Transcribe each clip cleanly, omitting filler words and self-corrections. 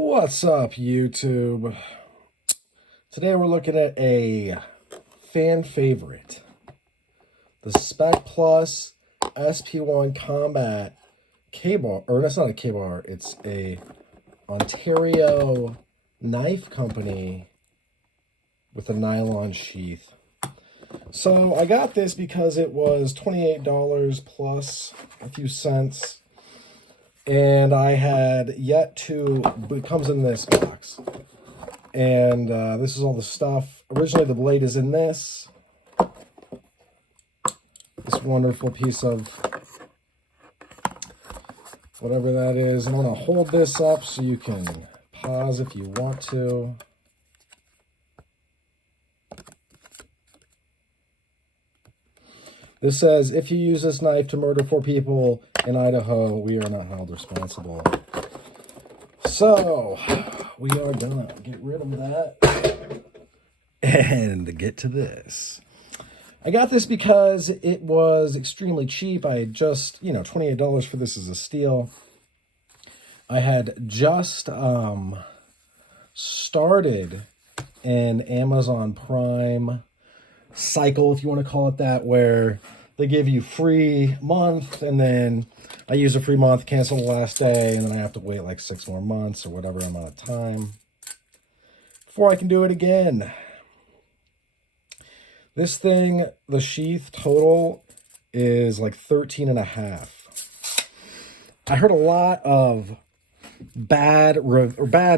What's up, YouTube? Today we're looking at a fan favorite, the Sp-1 Sp-1 Combat K-bar, or that's not a K-bar, it's a Ontario knife company with a nylon sheath. So I got this because it was $28 plus a few cents. And I had yet to, it comes in this box. And this is all the stuff. Originally the blade is in this wonderful piece of whatever that is. I'm gonna hold this up so you can pause if you want to. This says, if you use this knife to murder 4 people in Idaho, we are not held responsible. So, we are gonna get rid of that and get to this. I got this because it was extremely cheap. I had just, $28 for this is a steal. I had just started an Amazon Prime cycle, if you want to call it that, where they give you free month, and then I use a free month, cancel the last day, and then I have to wait like 6 more months or whatever amount of time before I can do it again. This thing, the sheath total is like 13 and a half. I heard a lot of bad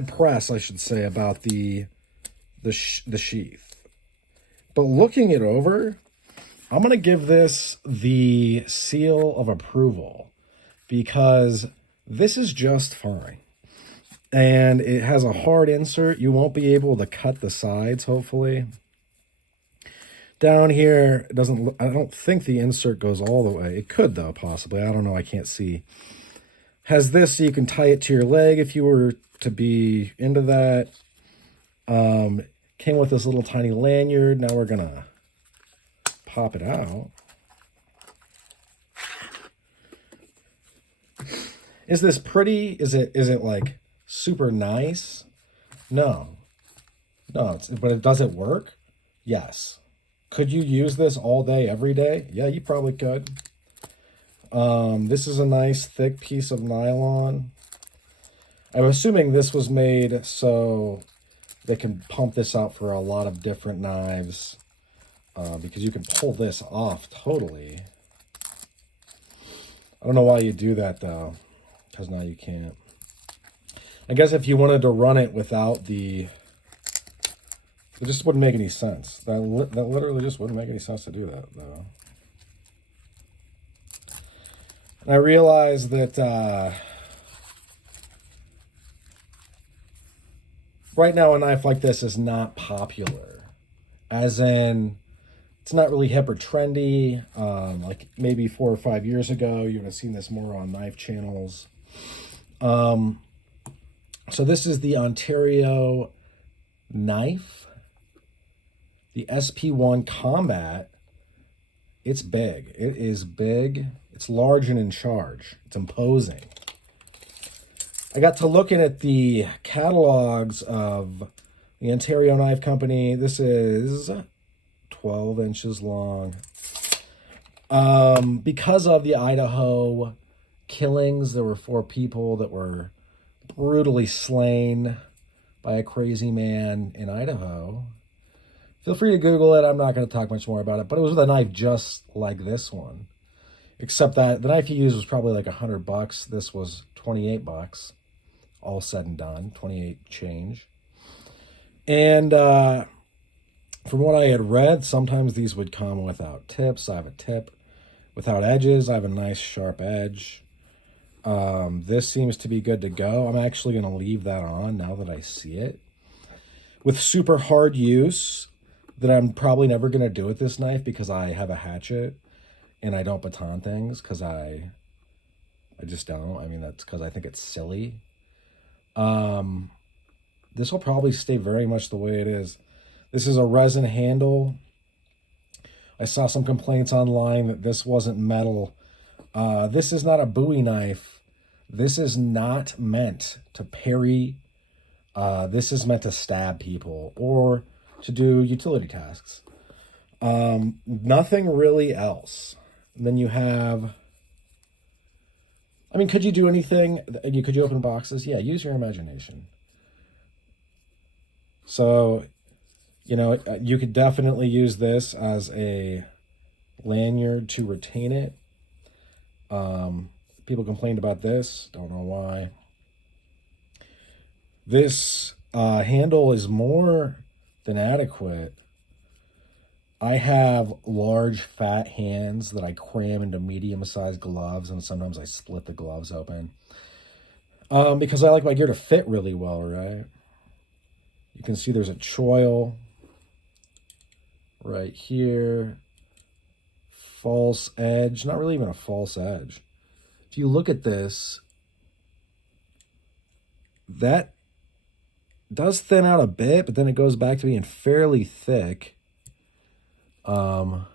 press, I should say, about the sheath. But looking it over, I'm going to give this the seal of approval because this is just fine. And it has a hard insert. You won't be able to cut the sides, hopefully. Down here, it doesn't. I don't think the insert goes all the way. It could, though, possibly. I don't know. I can't see. Has this so you can tie it to your leg if you were to be into that. Came with this little tiny lanyard. Now we're gonna pop it out. Is this pretty? Is it like super nice? No. But does it work? Yes. Could you use this all day, every day? Yeah, you probably could. This is a nice thick piece of nylon. I'm assuming this was made so they can pump this out for a lot of different knives because you can pull this off totally. I don't know why you do that, though, because now you can't. I guess if you wanted to run it without it just wouldn't make any sense. That literally just wouldn't make any sense to do that, though. And I realized that right now, a knife like this is not popular. As in, it's not really hip or trendy. Like maybe 4 or 5 years ago, you would have seen this more on knife channels. So this is the Ontario knife. The Sp-1 Combat. It's big. It is big. It's large and in charge. It's imposing. I got to looking at the catalogs of the Ontario Knife Company. This is 12 inches long. Because of the Idaho killings, there were 4 people that were brutally slain by a crazy man in Idaho. Feel free to Google it. I'm not going to talk much more about it. But it was with a knife just like this one. Except that the knife he used was probably like $100. This was $28. All said and done, 28 change. And from what I had read, sometimes these would come without tips. I have a tip. Without edges, I have a nice sharp edge. This seems to be good to go. I'm actually going to leave that on now that I see it. With super hard use that I'm probably never going to do with this knife because I have a hatchet and I don't baton things because I just don't. I mean, that's because I think it's silly. This will probably stay very much the way it is. This is a resin handle. I saw some complaints online that this wasn't metal. This is not a Bowie knife. This is not meant to parry This is meant to stab people or to do utility tasks. Nothing really else. And then you have, I mean, could you do anything? Could you open boxes? Yeah, use your imagination. So, you could definitely use this as a lanyard to retain it. People complained about this. Don't know why. This handle is more than adequate. I have large, fat hands that I cram into medium-sized gloves, and sometimes I split the gloves open. Because I like my gear to fit really well, right? You can see there's a choil right here. False edge. Not really even a false edge. If you look at this, that does thin out a bit, but then it goes back to being fairly thick. Are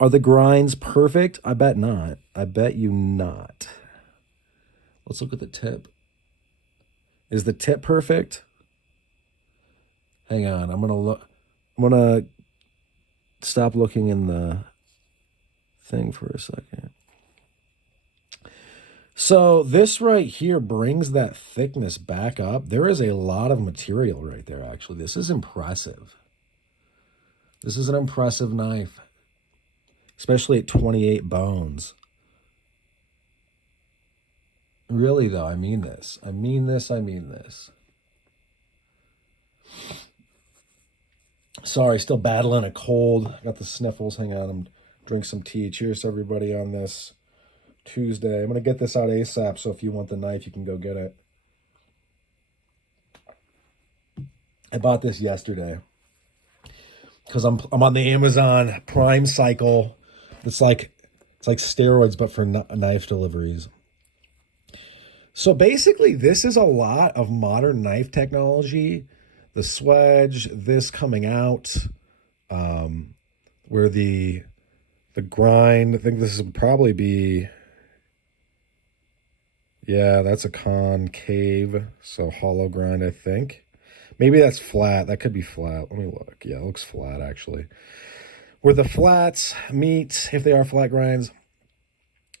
the grinds perfect? I bet not. I bet you not. Let's look at the tip. Is the tip perfect? Hang on. I'm gonna stop looking in the thing for a second. So this right here brings that thickness back up. There is a lot of material right there, actually. This is impressive. This is an impressive knife, especially at 28 bones. Really, though, I mean this. I mean this. Sorry, still battling a cold. Got the sniffles. Hang on, I'm drink some tea. Cheers to everybody on this Tuesday. I'm going to get this out ASAP, so if you want the knife, you can go get it. I bought this yesterday because I'm on the Amazon Prime cycle. It's like steroids, but for knife deliveries. So basically, this is a lot of modern knife technology. The swedge, this coming out, where the grind, I think this would probably be, yeah, that's a concave, so hollow grind, I think. Maybe that's flat. That could be flat. Let me look. Yeah, it looks flat, actually. Where the flats meet, if they are flat grinds,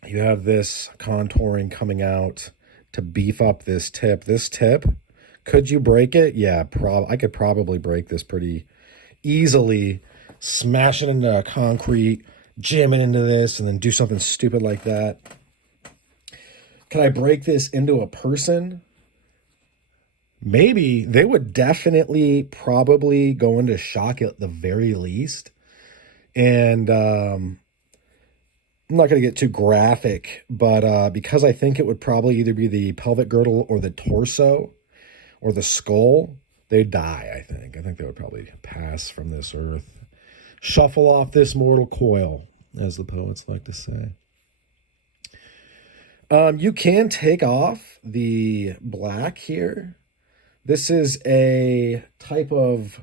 you have this contouring coming out to beef up this tip. This tip, could you break it? Yeah, I could probably break this pretty easily. Smash it into concrete, jam it into this, and then do something stupid like that. Can I break this into a person? Maybe. They would definitely probably go into shock at the very least. And I'm not going to get too graphic, but because I think it would probably either be the pelvic girdle or the torso or the skull, they'd die, I think. I think they would probably pass from this earth. Shuffle off this mortal coil, as the poets like to say. You can take off the black here. This is a type of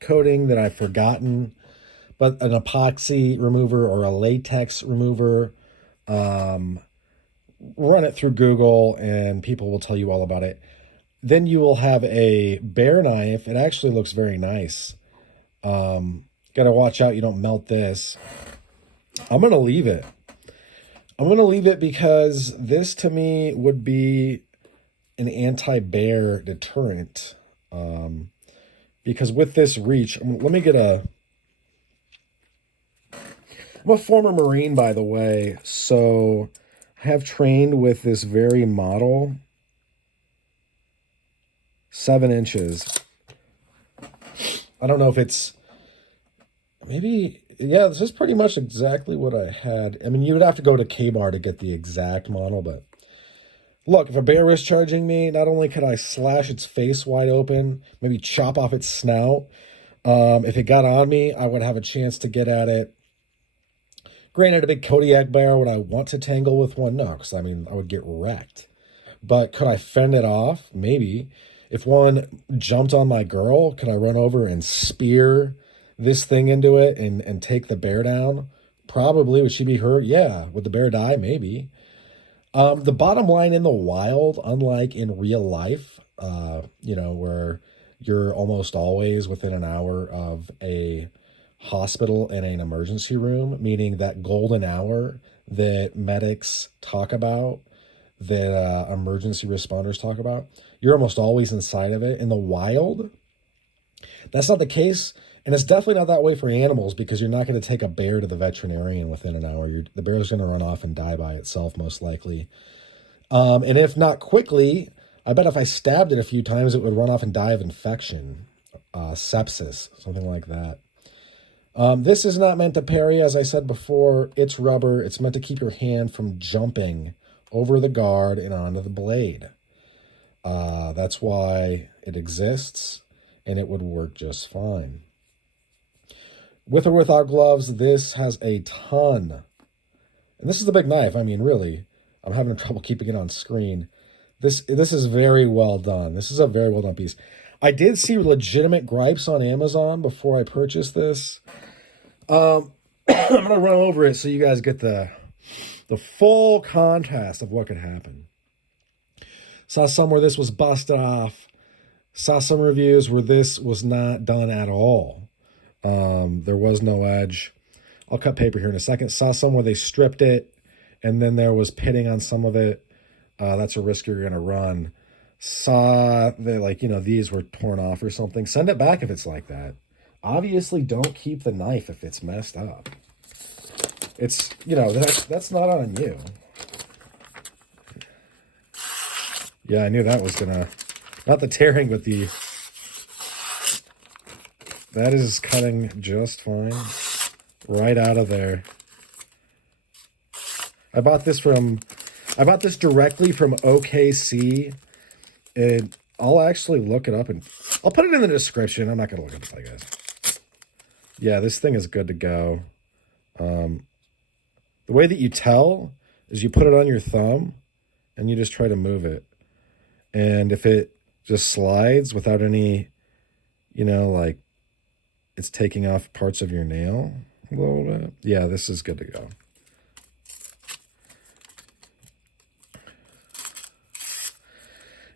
coating that I've forgotten, but an epoxy remover or a latex remover. Run it through Google and people will tell you all about it. Then you will have a bear knife. It actually looks very nice. Got to watch out you don't melt this. I'm going to leave it. I'm going to leave it because this to me would be an anti-bear deterrent. Because with this reach, let me get I'm a former Marine, by the way, so I have trained with this very model. 7 inches. I don't know if it's, maybe, yeah, this is pretty much exactly what I had. I mean, you would have to go to K-Bar to get the exact model, but look, if a bear was charging me, not only could I slash its face wide open, maybe chop off its snout. If it got on me, I would have a chance to get at it. Granted, a big Kodiak bear, would I want to tangle with one? No, because, I mean, I would get wrecked. But could I fend it off? Maybe. If one jumped on my girl, could I run over and spear this thing into it and take the bear down? Probably. Would she be hurt? Yeah. Would the bear die? Maybe. The bottom line in the wild, unlike in real life, where you're almost always within an hour of a hospital and an emergency room, meaning that golden hour that medics talk about, that emergency responders talk about, you're almost always inside of it. In the wild, that's not the case. And it's definitely not that way for animals, because you're not going to take a bear to the veterinarian within an hour. The bear's going to run off and die by itself, most likely. And if not quickly, I bet if I stabbed it a few times, it would run off and die of infection, sepsis, something like that. This is not meant to parry, as I said before. It's rubber. It's meant to keep your hand from jumping over the guard and onto the blade. That's why it exists, and it would work just fine. With or without gloves, this has a ton. And this is the big knife. I mean, really, I'm having trouble keeping it on screen. This is very well done. This is a very well done piece. I did see legitimate gripes on Amazon before I purchased this. I'm going to run over it so you guys get the full contrast of what could happen. Saw some where this was busted off. Saw some reviews where this was not done at all. There was no edge. I'll cut paper here in a second. Saw some where they stripped it, and then there was pitting on some of it. That's a risk you're going to run. Saw that, these were torn off or something. Send it back if it's like that. Obviously, don't keep the knife if it's messed up. It's, that's not on you. Yeah, I knew that was going to, not the tearing, but that is cutting just fine. Right out of there. I bought this directly from OKC. And I'll actually look it up, and I'll put it in the description. I'm not going to look it up for you guys. Yeah, this thing is good to go. The way that you tell is you put it on your thumb and you just try to move it. And if it just slides without any, it's taking off parts of your nail a little bit. Yeah, this is good to go.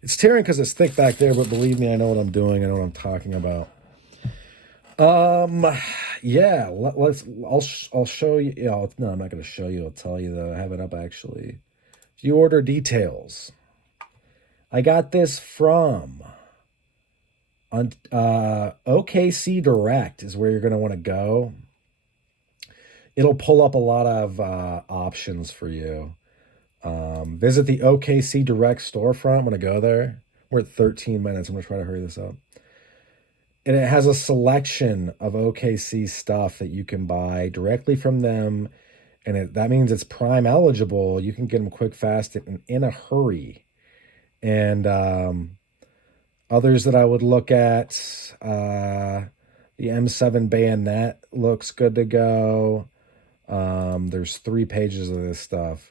It's tearing because it's thick back there, but believe me, I know what I'm doing. I know what I'm talking about. Yeah, I'll show you. No, I'm not going to show you. I'll tell you, though. I have it up, actually. View order details. I got this from OKC Direct is where you're going to want to go. It'll pull up a lot of options for you. Visit the OKC Direct storefront. I'm going to go there. We're at 13 minutes. I'm going to try to hurry this up. And it has a selection of OKC stuff that you can buy directly from them. And that means it's Prime eligible. You can get them quick, fast, and in a hurry. And others that I would look at, the M7 bayonet looks good to go. There's 3 pages of this stuff.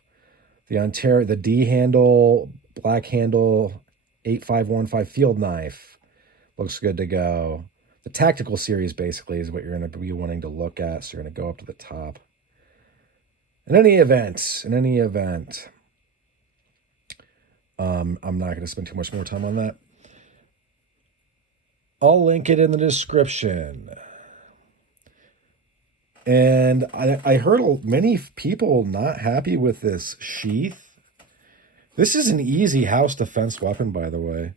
The D handle, black handle, 8515 field knife looks good to go. The tactical series basically is what you're going to be wanting to look at. So you're going to go up to the top. In any event, I'm not going to spend too much more time on that. I'll link it in the description. And I heard many people not happy with this sheath. This is an easy house defense weapon, by the way.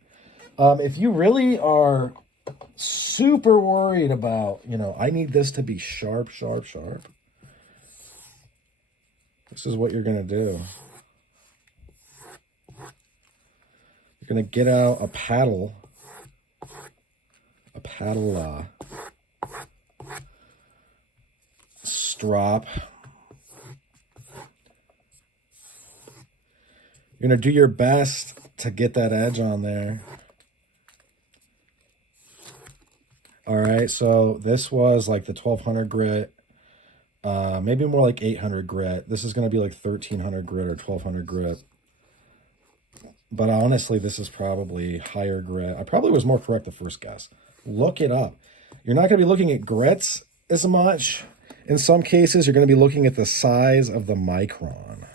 If you really are super worried about, I need this to be sharp, sharp, sharp. This is what you're going to do. You're going to get out a paddle strap. You're going to do your best to get that edge on there. All right, so this was like the 1200 grit, maybe more like 800 grit. This is going to be like 1300 grit or 1200 grit. But honestly, this is probably higher grit. I probably was more correct the first guess. Look it up. You're not going to be looking at grits as much. In some cases, you're going to be looking at the size of the micron.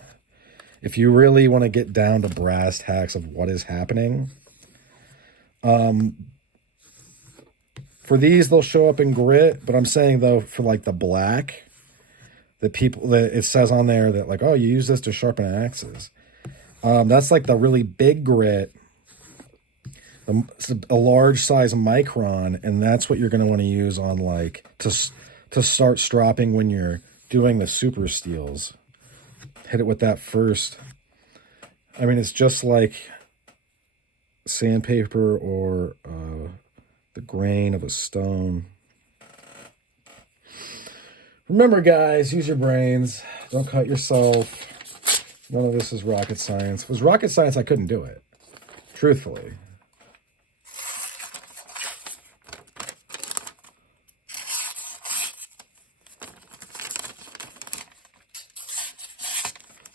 if you really want to get down to brass tacks of what is happening. For these, they'll show up in grit, but I'm saying though, for like the black, that it says on there that like, oh, you use this to sharpen axes. That's like the really big grit, a large size micron, and that's what you're going to want to use on like to start stropping when you're doing the super steels. Hit it with that first. I mean, it's just like sandpaper or the grain of a stone. Remember, guys, use your brains. Don't cut yourself. None of this is rocket science. If it was rocket science, I couldn't do it. Truthfully.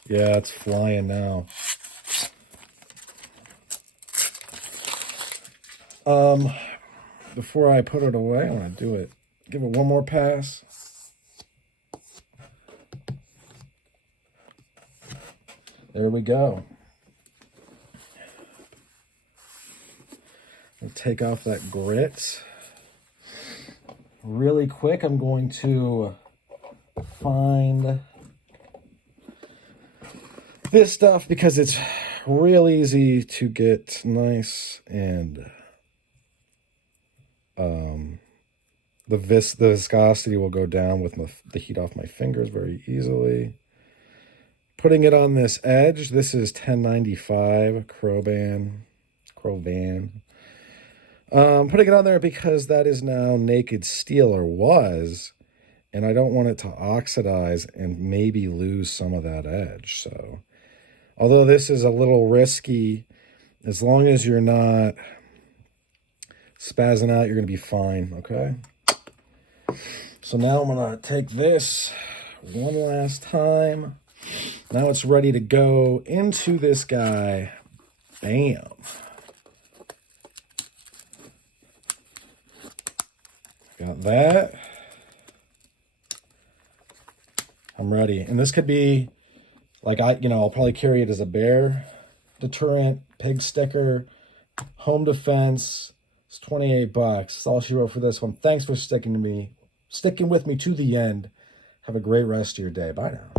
Yeah, it's flying now. Before I put it away, I want to do it. Give it one more pass. There we go. I'll take off that grit. Really quick, I'm going to find this stuff because it's real easy to get nice and the viscosity will go down with the heat off my fingers very easily. Putting it on this edge, this is 1095 Craton. Putting it on there because that is now naked steel, or was, and I don't want it to oxidize and maybe lose some of that edge. So, although this is a little risky, as long as you're not spazzing out, you're going to be fine, okay? So now I'm going to take this one last time. Now it's ready to go into this guy. Bam. Got that. I'm ready. And this could be, like, I'll probably carry it as a bear deterrent, pig sticker, home defense. It's 28 bucks. That's all she wrote for this one. Thanks for sticking with me to the end. Have a great rest of your day. Bye now.